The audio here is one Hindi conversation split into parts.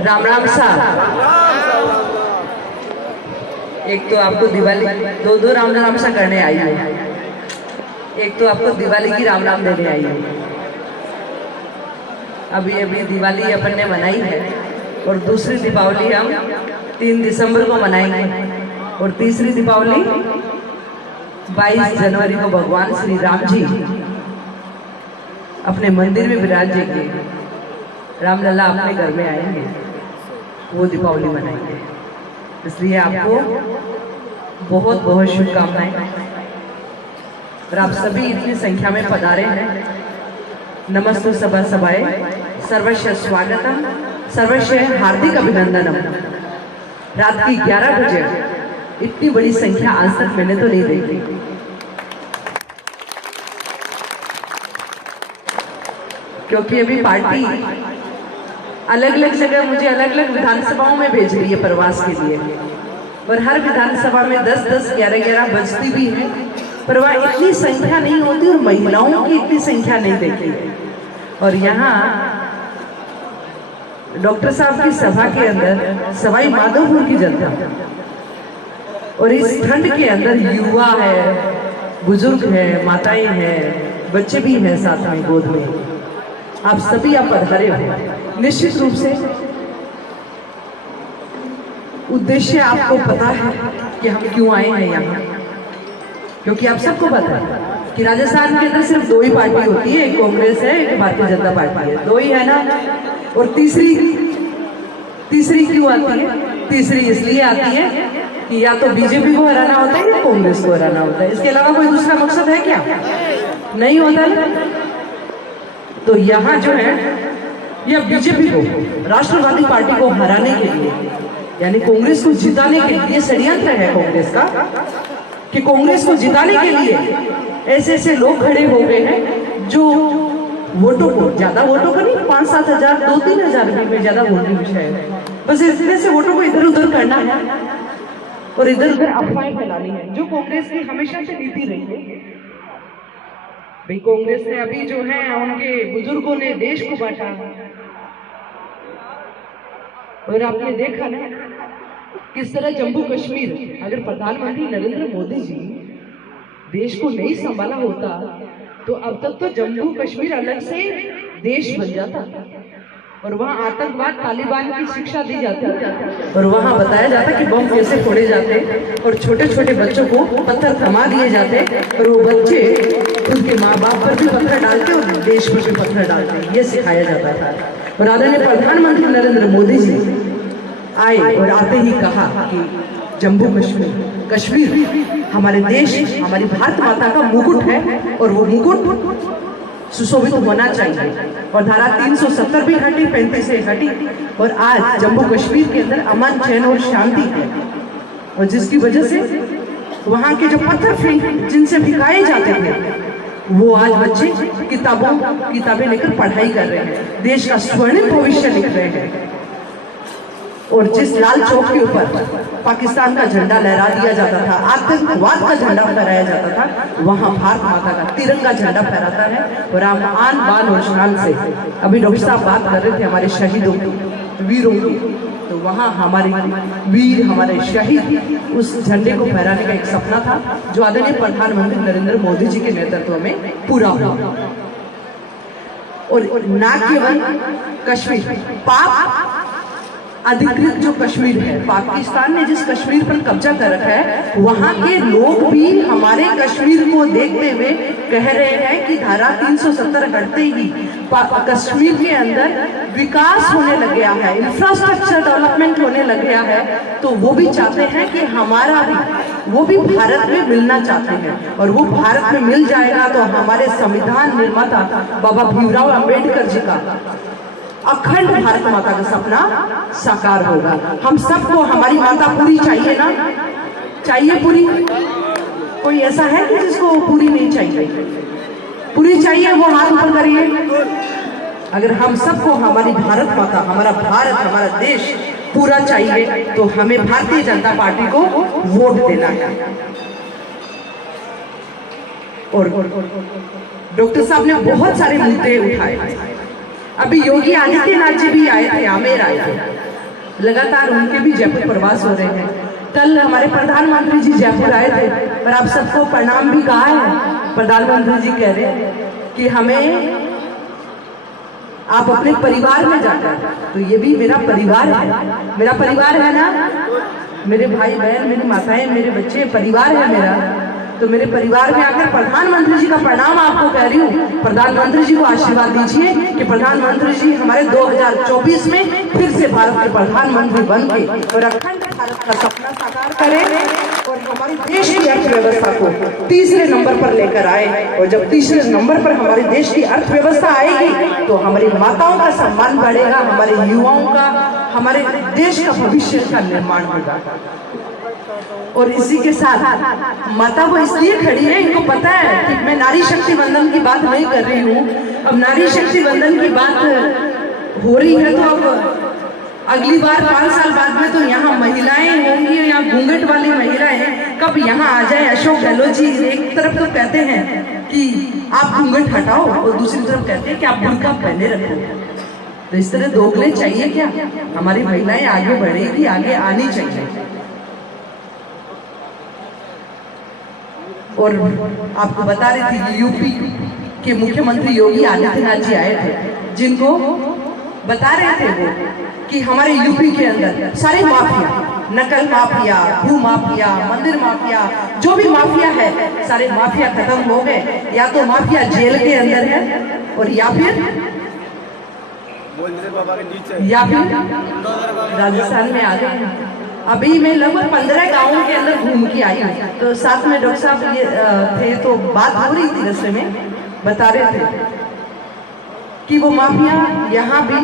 राम राम साहब। एक तो आपको दिवाली दो राम राम सा करने आई हो, एक तो आपको दिवाली की राम राम देने आई हो। अभी दिवाली अपन ने मनाई है और दूसरी दीपावली हम 3 दिसंबर को मनाएंगे और तीसरी दीपावली 22 जनवरी को भगवान श्री राम जी अपने मंदिर में विराजेंगे, रामलला अपने घर में आएंगे, वो दीपावली मनाएंगे। इसलिए आपको बहुत बहुत शुभकामनाएं। और आप सभी इतनी संख्या में पधारे हैं। नमस्ते सभा सभाए, सर्वश्र स्वागतम, सर्वश्र हार्दिक अभिनंदनम। रात की 11 बजे इतनी बड़ी संख्या आज तक मैंने तो नहीं देखी। क्योंकि अभी पार्टी अलग अलग जगह मुझे अलग अलग विधानसभाओं में भेज रही है प्रवास के लिए, और हर विधानसभा में 10-10, 11-11 बजती भी है, पर वह इतनी संख्या नहीं होती और महिलाओं की इतनी संख्या नहीं देखी। और यहाँ डॉक्टर साहब की सभा के अंदर सवाई माधोपुर की जनता, और इस ठंड के अंदर युवा है, बुजुर्ग है, माताएं हैं, बच्चे भी हैं साथ में गोद में। आप सभी आप पधारे हो। निश्चित रूप से उद्देश्य आपको पता है कि हम क्यों आए हैं यहाँ, क्योंकि आप सबको पता है कि राजस्थान के अंदर सिर्फ 2 ही पार्टी होती है, एक कांग्रेस है, एक भारतीय जनता पार्टी है, 2 ही है ना। और तीसरी क्यों आती है? तीसरी इसलिए आती है कि या तो बीजेपी को हराना होता है या कांग्रेस को हराना होता है, इसके अलावा कोई दूसरा मकसद है क्या? नहीं होता। तो यहाँ जो है यह बीजेपी को, राष्ट्रवादी पार्टी को हराने के लिए, यानी कांग्रेस को जिताने के लिए षड्यंत्र है कांग्रेस का, कि कांग्रेस को जिताने के लिए ऐसे ऐसे लोग खड़े हो गए हैं जो वोटों को, ज्यादा वोटों को नहीं, 5-7 हजार, 2-3 हजार में ज्यादा वोट विषय है, बस इस तरह से वोटों को इधर उधर करना है और इधर उधर अफवाहें फैलानी है, जो कांग्रेस की हमेशा से नीति रही है। भाई कांग्रेस ने अभी जो है उनके बुजुर्गों ने देश को बांटा, और आपने देखा ना किस तरह जम्मू कश्मीर, अगर प्रधानमंत्री नरेंद्र मोदी जी देश को नहीं संभाला होता तो अब तक तो जम्मू कश्मीर अलग से देश बन जाता, और वहाँ आतंकवाद, तालिबान की शिक्षा दी जाती, और वहाँ बताया जाता कि बम कैसे फोड़े जाते, और छोटे छोटे बच्चों को पत्थर थमा दिए जाते, और वो बच्चे उनके माँ बाप पर भी पत्थर डालते और देश पर भी पत्थर डालते, ये सिखाया जाता था। और आदरणीय प्रधानमंत्री नरेंद्र मोदी जी आए और आते ही कहा कि जम्मू कश्मीर हमारे देश, हमारी भारत माता का मुकुट है, और वो मुकुट सुशोभित होना चाहिए। और धारा 370 भी हटी, 35 से हटी, और आज जम्मू कश्मीर के अंदर अमन, चैन और शांति है, और जिसकी वजह से वहाँ के जो पत्थर जिनसे भिखाए जाते थे, वो आज बच्चे किताबें लेकर पढ़ाई कर रहे हैं, देश का स्वर्णिम भविष्य लिख रहे हैं। और जिस लाल चौक के ऊपर पाकिस्तान का झंडा लहरा दिया जाता था, आतंकवाद का झंडा फहराया जाता था, वहां भारत माता का तिरंगा झंडा फहराता है। और हम आन बान और शान से, अभी डॉक्टर साहब बात कर रहे थे हमारे शहीदों की, वीरों की, तो वहां हमारे वीर, हमारे शहीद, उस झंडे को फहराने का एक सपना था जो आदरणीय प्रधानमंत्री नरेंद्र मोदी जी के नेतृत्व में पूरा हुआ। और ना केवल कश्मीर, पाक अधिकृत जो कश्मीर है, पाकिस्तान ने जिस कश्मीर पर कब्जा कर रखा है, वहां के लोग भी हमारे कश्मीर को देखते हुए कह रहे हैं कि धारा 370 हटते ही कश्मीर के अंदर विकास होने लग गया है, इंफ्रास्ट्रक्चर डेवलपमेंट होने लग गया है, तो वो भी चाहते हैं कि हमारा भी, वो भी भारत में मिलना चाहते हैं। और वो भारत में मिल जाएगा तो हमारे संविधान निर्माता बाबा भीमराव अंबेडकर जी का अखंड भारत माता का सपना साकार होगा। हम सबको हमारी माता पूरी चाहिए ना? चाहिए पूरी? कोई ऐसा है कि जिसको पूरी नहीं चाहिए? पूरी चाहिए, वो हाथ ऊपर करिए। अगर हम सबको हमारी भारत माता, हमारा भारत, हमारा देश पूरा चाहिए तो हमें भारतीय जनता पार्टी को वोट देना है। और डॉक्टर साहब ने बहुत सारे मुद्दे उठाए। अभी योगी आदित्यनाथ जी भी आए थे, आमेर आए थे, लगातार उनके भी जयपुर प्रवास हो रहे हैं। कल हमारे प्रधानमंत्री जी जयपुर आए थे, पर आप सबको प्रणाम भी कहा है। प्रधानमंत्री जी कह रहे हैं कि हमें आप अपने परिवार में जाकर, तो ये भी मेरा परिवार है, मेरा परिवार है ना, मेरे भाई बहन, मेरी माताएं, मेरे बच्चे, परिवार है मेरा। तो मेरे परिवार में आकर प्रधानमंत्री जी का प्रणाम आपको कह रही हूँ। प्रधानमंत्री जी को आशीर्वाद दीजिए कि प्रधानमंत्री जी हमारे 2024 में फिर से भारत के प्रधानमंत्री बन के और अखंड भारत का सपना साकार करें और हमारे देश की अर्थव्यवस्था को तीसरे नंबर पर लेकर आए। और जब तीसरे नंबर पर हमारे देश की अर्थव्यवस्था आएगी तो हमारी माताओं का सम्मान बढ़ेगा, हमारे युवाओं का, हमारे देश का भविष्य का निर्माण होगा। और इसी के साथ माता वो इसलिए खड़ी है, इनको पता है कि मैं नारी शक्ति वंदन की बात नहीं कर रही हूँ। अब नारी शक्ति वंदन की बात हो रही है तो अब अगली बार 5 साल बाद में तो यहाँ महिलाएं होंगी, यहाँ घूंघट वाली महिलाएं कब यहाँ आ जाए। अशोक गहलोत जी एक तरफ तो कहते हैं कि आप घूंघट हटाओ और दूसरी तरफ कहते हैं कि आप बुर्का पहने रखो। तो इस तरह दोगले चाहिए क्या? हमारी महिलाएं आगे बढ़ेगी, आगे आनी चाहिए। और आपको बता रही थी कि यूपी के मुख्यमंत्री योगी आदित्यनाथ जी आए थे, जिनको बता रहे थे वो कि हमारे यूपी के अंदर सारे माफिया, नकल माफिया, भू माफिया, मंदिर माफिया, जो भी माफिया है, सारे माफिया खत्म हो गए। या तो माफिया जेल के अंदर है और या फिर राजस्थान में आ गए। अभी मैं लगभग 15 गांवों के अंदर घूम के आई हूँ, तो साथ में डॉक्टर साहब ये थे, तो बात हो रही थी रस्ते में, बता रहे थे कि वो माफिया यहाँ भी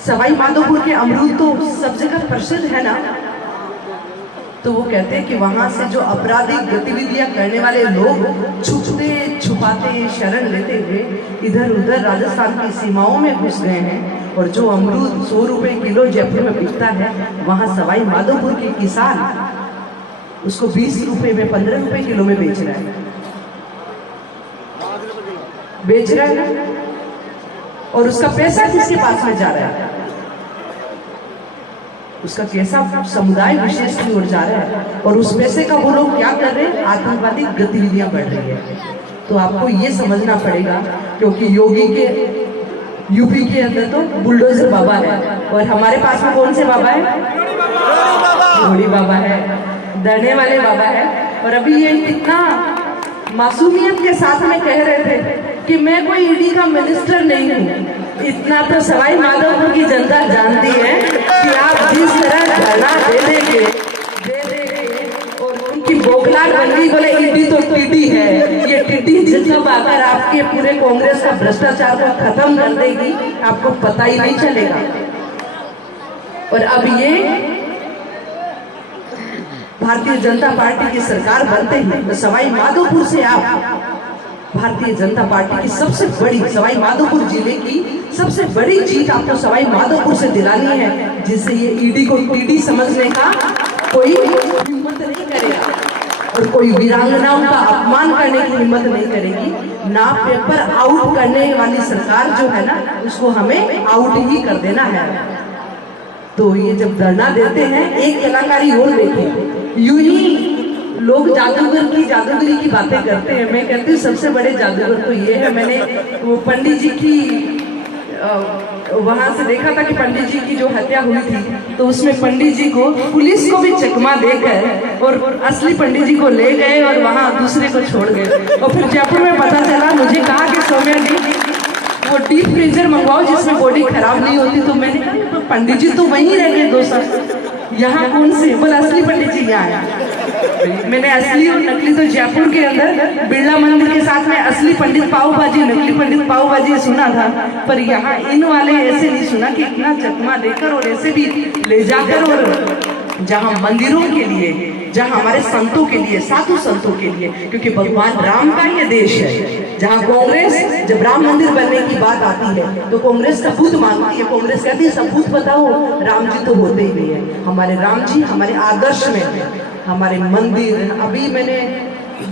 सवाई माधोपुर के अमरूद तो सब जगह प्रसिद्ध है ना, तो वो कहते हैं कि वहां से जो आपराधिक गतिविधियां करने वाले लोग छुपते छुपाते शरण लेते हुए इधर उधर राजस्थान की सीमाओं में घुस गए हैं। और जो अमरूद 100 रुपए किलो जयपुर में बिकता है, वहां सवाई माधोपुर के किसान उसको 20 रुपए में, 15 रुपए किलो में बेच रहा है। और उसका पैसा किसके पास में जा रहा है? उसका कैसा समुदाय विशेष की ओर जा रहा है और उस पैसे का वो लोग क्या कर रहे हैं? आतंकवादी गतिविधियां बढ़ रही है। तो आपको ये समझना पड़ेगा, क्योंकि योगी के यूपी के अंदर तो बुलडोजर बाबा है और हमारे पास में कौन से बाबा है? घोड़ी बाबा है, डरने वाले बाबा है। और अभी ये कितना मासूमियत के साथ में कह रहे थे कि मैं कोई ईडी का मिनिस्टर नहीं हूँ। इतना तो सवाई माधोपुर की जनता जानती है कि आप जिस तरह धरना दे देंगे और उनकी बौखलाहट बन गई, बोले ईडी तो टीडी है। ये टीडी जब आकर आपके पूरे कांग्रेस का भ्रष्टाचार को खत्म कर देगी, आपको पता ही नहीं चलेगा। और अब ये भारतीय जनता पार्टी की सरकार बनते ही तो सवाई माधोपुर से आप भारतीय जनता पार्टी की सबसे बड़ी, सवाई माधोपुर जिले की सबसे बड़ी जीत आपको सवाई माधोपुर से दिलानी है, जिससे ये ईडी को टीडी समझने का कोई हिम्मत नहीं करेगा और कोई वीरांगनाओं का अपमान करने की हिम्मत नहीं करेगी। ना पेपर आउट करने वाली सरकार जो है ना, उसको हमें आउट ही कर देना है। तो ये जब धरना देते हैं, एक कलाकारी और देखें, यूं ही लोग जादूगरी की बातें करते हैं। मैं कहती हूँ सबसे बड़े जादूगर तो ये है, मैंने वो पंडित जी की वहां से देखा था कि पंडित जी की जो हत्या हुई थी, तो उसमें पंडित जी को पुलिस को भी चकमा देकर और असली पंडित जी को ले गए और वहां दूसरे को छोड़ गए। और फिर जयपुर में पता चला, मुझे कहा कि सौम्या जी वो डीप फ्रीजर मंगवाओ जिसमें बॉडी खराब नहीं होती। तो मैंने कहा तो पंडित जी तो वहीं रह गए 2 साल, यहाँ कौन से? बोला असली पंडित जी यहाँ है। मैंने असली और नकली तो जयपुर के अंदर बिरला मंदिर के साथ में असली पंडित पाव भाजी, नकली पंडित पाव भाजी सुना था, पर यहाँ इन वाले ऐसे नहीं सुना कि इतना चकमा देकर और ऐसे भी ले जाकर, और जहाँ मंदिरों के लिए, जहाँ हमारे संतों के लिए, साधु संतों के लिए, क्योंकि भगवान राम का ये देश है। जहाँ कांग्रेस जब राम मंदिर बनने की बात आती है तो कांग्रेस सबूत मांगती है। कांग्रेस कहती है सबूत बताओ, राम जी तो होते ही नहीं है। हमारे राम जी हमारे आदर्श में है, हमारे मंदिर। अभी मैंने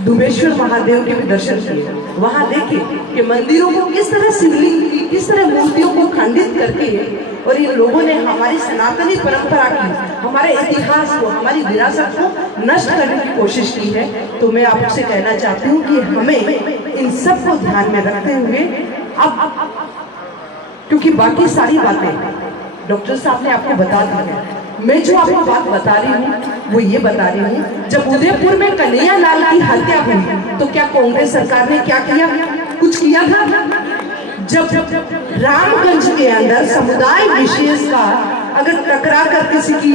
दुबेश्वर महादेव के भी दर्शन किए, वहां देखे कि मंदिरों को किस तरह शिवलिंग की, किस तरह मूर्तियों को खंडित करके और इन लोगों ने हमारी सनातनी परंपरा की, हमारे इतिहास को, हमारी विरासत को नष्ट करने की कोशिश की है। तो मैं आपसे कहना चाहती हूँ कि हमें इन सब को ध्यान में रखते हुए अब, क्योंकि बाकी सारी बातें डॉक्टर साहब ने आपको बता दी है, मैं जो आपको बात बता रही हूँ वो ये बता रही हूँ, जब उदयपुर में कन्हैया लाल की हत्या हुई तो क्या कांग्रेस सरकार ने क्या किया? कुछ किया था? जब रामगंज के अंदर समुदाय विशेष का अगर टकरा कर किसी की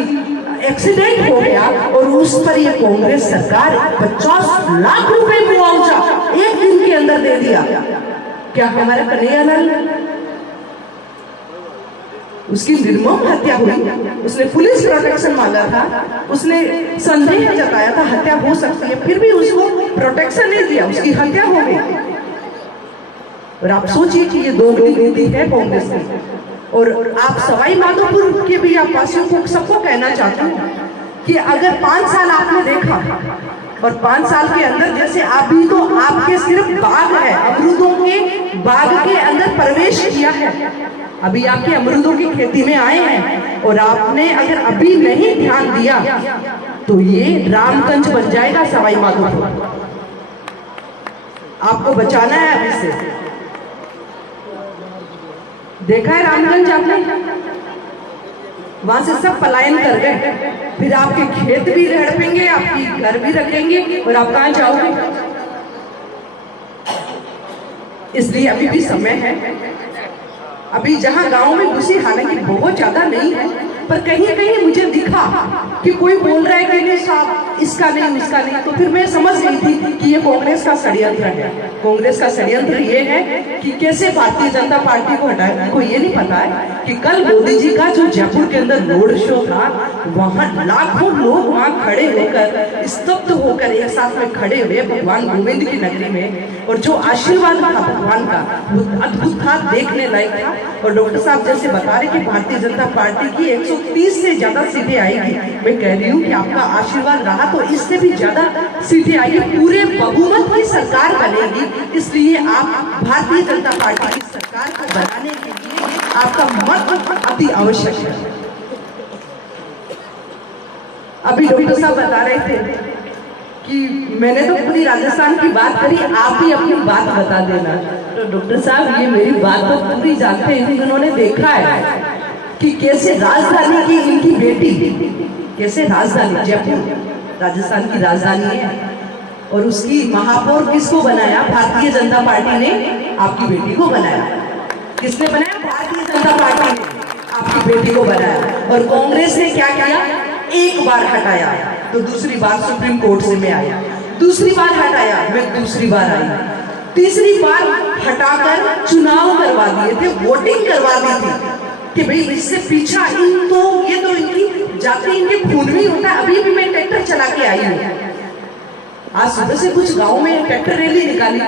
एक्सीडेंट हो गया और उस पर ये कांग्रेस सरकार 50 लाख रुपए मुआवजा एक दिन के अंदर दे दिया, क्या हमारा कन्हैया लाल, उसकी निर्मम हत्या हुई, उसने पुलिस प्रोटेक्शन मांगा था, उसने संदेह जताया था हत्या हो सकती है, फिर भी उसको प्रोटेक्शन नहीं दिया, उसकी हत्या हो गई। और आप सोचिए कि ये दोगली नीति है कांग्रेस की। और आप सवाई माधोपुर के भी आप वासियों को सबको कहना चाहते हूँ कि अगर 5 साल आपने देखा और 5 साल के अंदर, जैसे अभी तो आपके सिर्फ बाग है, अमरूदों के बाग के अंदर प्रवेश किया है, अभी आपके अमरूदों की खेती में आए हैं और आपने अगर अभी नहीं ध्यान दिया तो ये रामगंज बन जाएगा सवाई माधोपुर। आपको बचाना है अभी से। देखा है रामगंज आपने, वहां से सब पलायन कर गए, फिर आपके खेत भी हड़पेंगे, आपकी घर भी रखेंगे और आप कहां जाओगे? इसलिए अभी भी समय है। अभी जहां गांव में घुसी, हालांकि बहुत ज्यादा नहीं है, पर कहीं कहीं मुझे दिखा कि कोई बोल रहा है कि नहीं साहब इसका नहीं उसका नहीं, तो फिर मैं समझ गई थी कि ये कांग्रेस का षड्यंत्र है। कांग्रेस का षड्यंत्र ये है कि कैसे भारतीय जनता पार्टी को हटाए। उनको ये नहीं पता है कि कल मोदी जी का जो जयपुर के अंदर रोड शो था, वहां लाखों लोग वहां खड़े होकर स्तब्ध होकर एक साथ में खड़े हुए भगवान गोविंद की नगरी में, और जो आशीर्वाद था भगवान का वो अद्भुत था, देखने लायक था। और डॉक्टर साहब जैसे बता रहे कि भारतीय जनता पार्टी की 130 से ज्यादा सीटें आएगी, मैं कह रही हूँ कि आपका आशीर्वाद रहा तो इससे भी ज्यादा सीटें आएगी, पूरे बहुमत की सरकार बनेगी। इसलिए आप भारतीय जनता पार्टी की सरकार को बनाने के लिए आपका मत अति आवश्यक है। अभी डॉक्टर साहब बता रहे थे कि मैंने तो पूरी राजस्थान की बात करी, आप भी अपनी बात बता देना। तो डॉक्टर साहब ये मेरी बात तो पूरी जानते हैं, उन्होंने देखा है कि कैसे राजधानी की इनकी बेटी, कैसे राजधानी जयपुर राजस्थान की राजधानी है और उसकी महापौर किसको बनाया? भारतीय जनता पार्टी ने आपकी बेटी को बनाया। किसने बनाया? भारतीय जनता पार्टी ने आपकी बेटी को बनाया। और कांग्रेस ने क्या किया? एक बार हटाया तो दूसरी बार सुप्रीम कोर्ट से मैं आया, दूसरी बार हटाया मैं दूसरी बार आई, तीसरी बार हटाकर चुनाव करवा दिए थे, वोटिंग करवा दी थी कि भाई इससे पीछा इन तो ये तो इनकी जाति इनके खून में होता है। अभी भी मैं ट्रैक्टर चला के आई हूँ, आज सुबह से कुछ गाँव में ट्रैक्टर रैली निकाली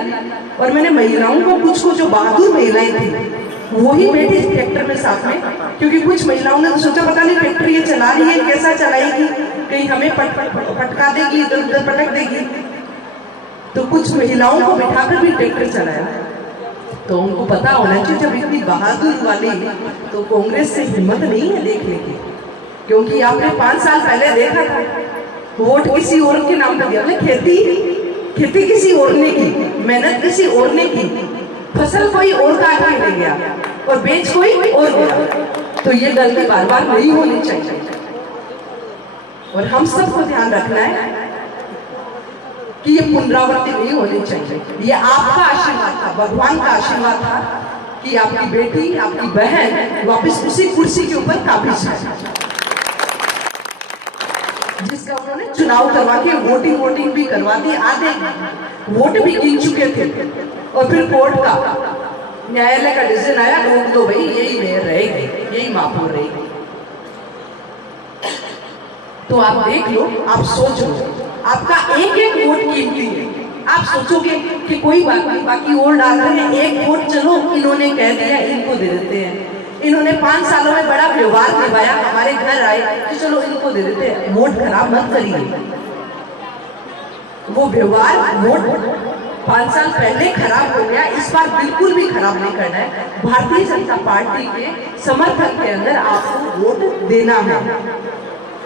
और मैंने महिलाओं को, कुछ को जो बहादुर महिलाएं थी वो ही बैठी ट्रैक्टर में साथ में, क्योंकि कुछ महिलाओं ने तो सोचा पता नहीं ट्रैक्टर ये चला रही है कैसा चलाएगी, कहीं हमें पटका देगी, इधर उधर पटक देगी। तो कुछ महिलाओं को बिठाकर भी ट्रैक्टर चलाया। तो उनको पता होना चाहिए जब इतनी बहादुर वाली, तो कांग्रेस से हिम्मत नहीं है देखने की, क्योंकि आपने 5 साल पहले देखा था वोट किसी और के नाम पर दिया, खेती किसी और ने की, मेहनत किसी और ने की, फसल कोई और काट के ले गया और बेच कोई और गया। तो ये गलती बार बार नहीं होनी चाहिए और हम सबको ध्यान रखना है कि ये पुनरावृत्ति नहीं होनी चाहिए। ये आपका आशीर्वाद था, भगवान का आशीर्वाद था कि आपकी बेटी, आपकी बहन वापस उसी कुर्सी के ऊपर काबिज है, जिसका उन्होंने चुनाव करवा के वोटिंग भी करवा दी, आधे वोट भी गिन चुके थे। और फिर कोर्ट का, न्यायालय का डिसीजन आया, रोक दो भाई, यही मेयर रहेगी, यही महापौर रहेगी। तो आप देख लो, आप सोच लो, आपका एक एक वोट कीमती है। आप सोचोगे कि कोई बात नहीं, बाकी और डाल रहे हैं, एक वोट चलो इन्होंने कह दिया इनको दे देते हैं, इन्होंने 5 सालों में बड़ा व्यवहार निभाया, हमारे घर आए कि चलो इनको दे देते हैं। वोट खराब मत करिए, वो व्यवहार वोट 5 साल पहले खराब हो गया, इस बार बिल्कुल भी खराब नहीं करना है। भारतीय जनता पार्टी के समर्थन के अंदर आपको वोट देना है,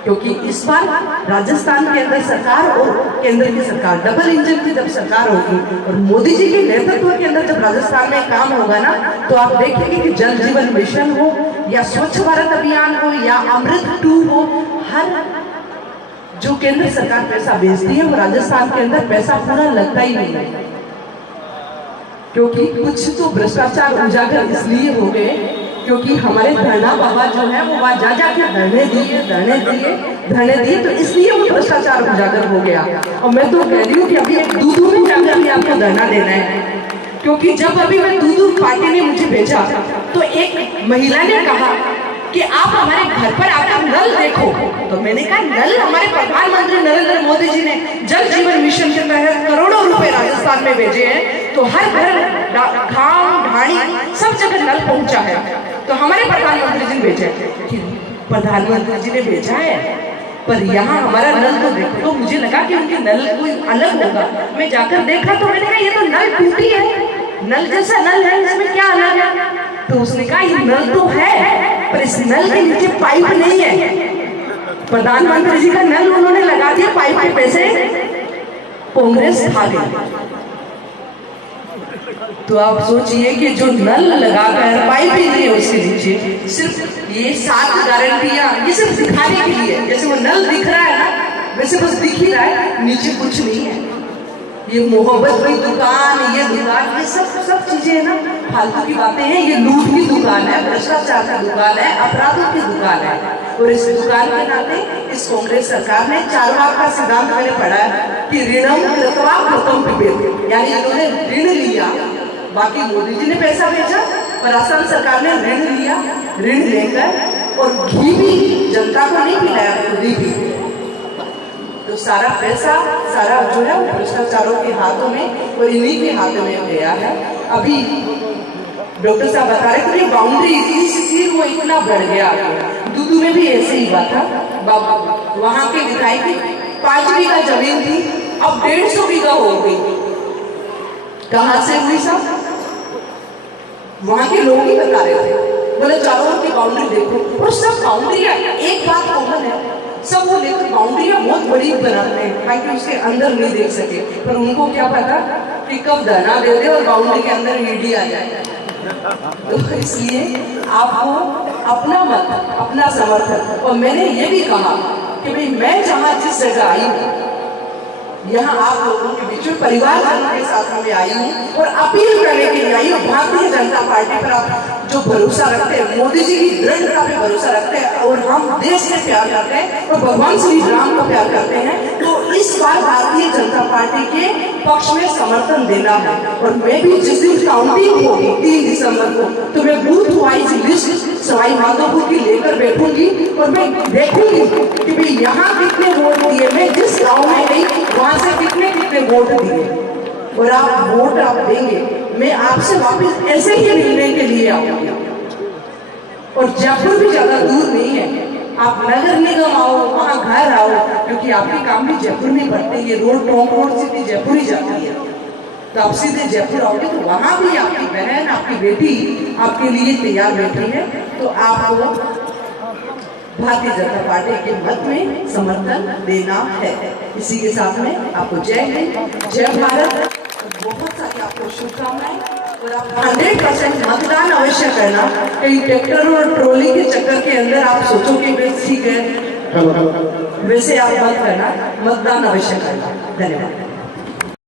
क्योंकि इस बार राजस्थान के अंदर सरकार और केंद्र की सरकार डबल इंजन की जब सरकार होगी और मोदी जी के नेतृत्व के अंदर जब राजस्थान में काम होगा ना, तो आप देखेंगे कि जल जीवन मिशन हो या स्वच्छ भारत अभियान हो या अमृत 2 हो, हर जो केंद्र सरकार पैसा भेजती है वो राजस्थान के अंदर पैसा पूरा लगता ही नहीं है। क्योंकि कुछ तो भ्रष्टाचार उजागर इसलिए हो गए क्योंकि हमारे धरना बाबा जो है वो वहां जा जाके धरने दिए, तो इसलिए वो भ्रष्टाचार उजागर हो गया। और मैं तो कह रही हूँ कि अभी एक दूधू में जाकर भी आपको धरना देना है, क्योंकि जब अभी मैं दूधू पार्टी ने मुझे भेजा तो एक महिला ने कहा कि आप हमारे घर पर आकर नल देखो, तो मैंने कहा नल हमारे प्रधानमंत्री नरेंद्र मोदी जी ने जल जीवन मिशन के तहत करोड़ों रुपए राजस्थान में भेजे हैं, तो हर घर गांव ढाणी सब जगह नल पहुंचा है, तो हमारे प्रधानमंत्री जी ने भेजा है। प्रधानमंत्री जी ने भेजा है पर यहाँ हमारा नल तो देखो, तो मुझे लगा कि उनके नल कोई अलग होगा। मैं जाकर देखा तो मैंने कहा ये तो नल टूटी है, नल जैसा नल है, इसमें क्या अलग है? तो उसने कहा ये नल तो है पर इस नल के नीचे पाइप नहीं है। प्रधानमंत्री जी का नल उन्होंने लगा दिया, पाइप के पैसे कांग्रेस खा गई। तो आप सोचिए कि जो नल लगाकर पाइप ही नहीं है उसके नीचे, सिर्फ ये 7 गारंटियां ये सिर्फ दिखाने के लिए, जैसे वो नल दिख रहा है ना वैसे बस दिख ही रहा है, नीचे कुछ नहीं है। ये मोहब्बत की दुकान, ये दुकान, ये सब चीजें है ना फालतू की बातें हैं। ये लूट की दुकान है, भ्रष्टाचार की दुकान है, अपराधों की दुकान है। और इस दुकान के नाते इस कांग्रेस सरकार ने 4 बार का सिद्धांत मैंने पढ़ा है कि ऋणम कृत्वा कृतं पिबेत, यानी इन्होंने ऋण लिया, बाकी मोदी जी ने पैसा भेजा और असम सरकार ने ऋण लिया, ऋण लेकर और घी भी जनता को नहीं पिलाया, खुद ही पी। तो सारा पैसा सारा जो है वो भ्रष्टाचारों के हाथों में और इन्हीं के हाथों में गया है। अभी डॉक्टर साहब बता रहे थे बाउंड्री इतनी सी थी वो इतना बढ़ गया। दूधू में भी ऐसे ही हुआ था, वहां के विधायक की 5 बीघा जमीन थी, अब 150 बीघा हो गई। कहां से हुई साहब? वहां के लोग ही बता रहे थे, बोले चारों की बाउंड्री देखो, और सब बाउंड्री एक बात कॉमन है, सब वो लेकर बाउंड्रियां बहुत बड़ी बनाते हैं ताकि उसके अंदर नहीं देख सके, पर उनको क्या पता कि कब धरना दे दे और बाउंड्री के अंदर ईडी आ जाए। तो इसलिए आपको अपना मत, अपना समर्थन, और मैंने ये भी कहा कि भाई मैं जहां जिस जगह आई हूँ यहाँ आप लोगों के बीच में परिवार के साथ में आई हूँ और अपील करने के लिए आई हूँ। भारतीय जनता पार्टी पर आप जो भरोसा रखते हैं, मोदी जी की दृढ़ता पे भरोसा रखते हैं और हम देश से प्यार करते हैं और भगवान श्री राम को प्यार करते हैं, तो इस बार भारतीय जनता पार्टी के पक्ष में समर्थन देना है। और मैं भी जिस दिन काउंटिंग होगी 3 दिसंबर को, तो मैं booth wise list Sawai Madhopur की लेकर बैठूंगी और मैं देखूंगी कि भाई यहाँ कितने वोट दिए, मैं जिस गाँव में गई वहां से कितने वोट दिए, और आप वोट आप देंगे, मैं आपसे वापस ऐसे ही मिलने के लिए आऊंगी। और जयपुर भी ज्यादा दूर नहीं है, आप नगर निगम आओ, वहां घर आओ, क्योंकि आपके काम भी जयपुर में पड़ते हैं। ये रोड टोंक रोड सीधी जयपुर ही जाती है, तो आप सीधे जयपुर आओगे तो वहां भी आपकी बहन, आपकी बेटी आपके लिए तैयार बैठी है। तो आपको भारतीय जनता पार्टी के मत में समर्थन देना है। इसी के साथ में आपको जय हिंद, जय भारत, बहुत सारी आपको शुभकामनाएं, और आप 100% मतदान अवश्य करना। कहीं ट्रैक्टर और ट्रॉली के चक्कर के अंदर आप सोचो कि ठीक है, वैसे आप मत करना, मतदान अवश्य करना। धन्यवाद।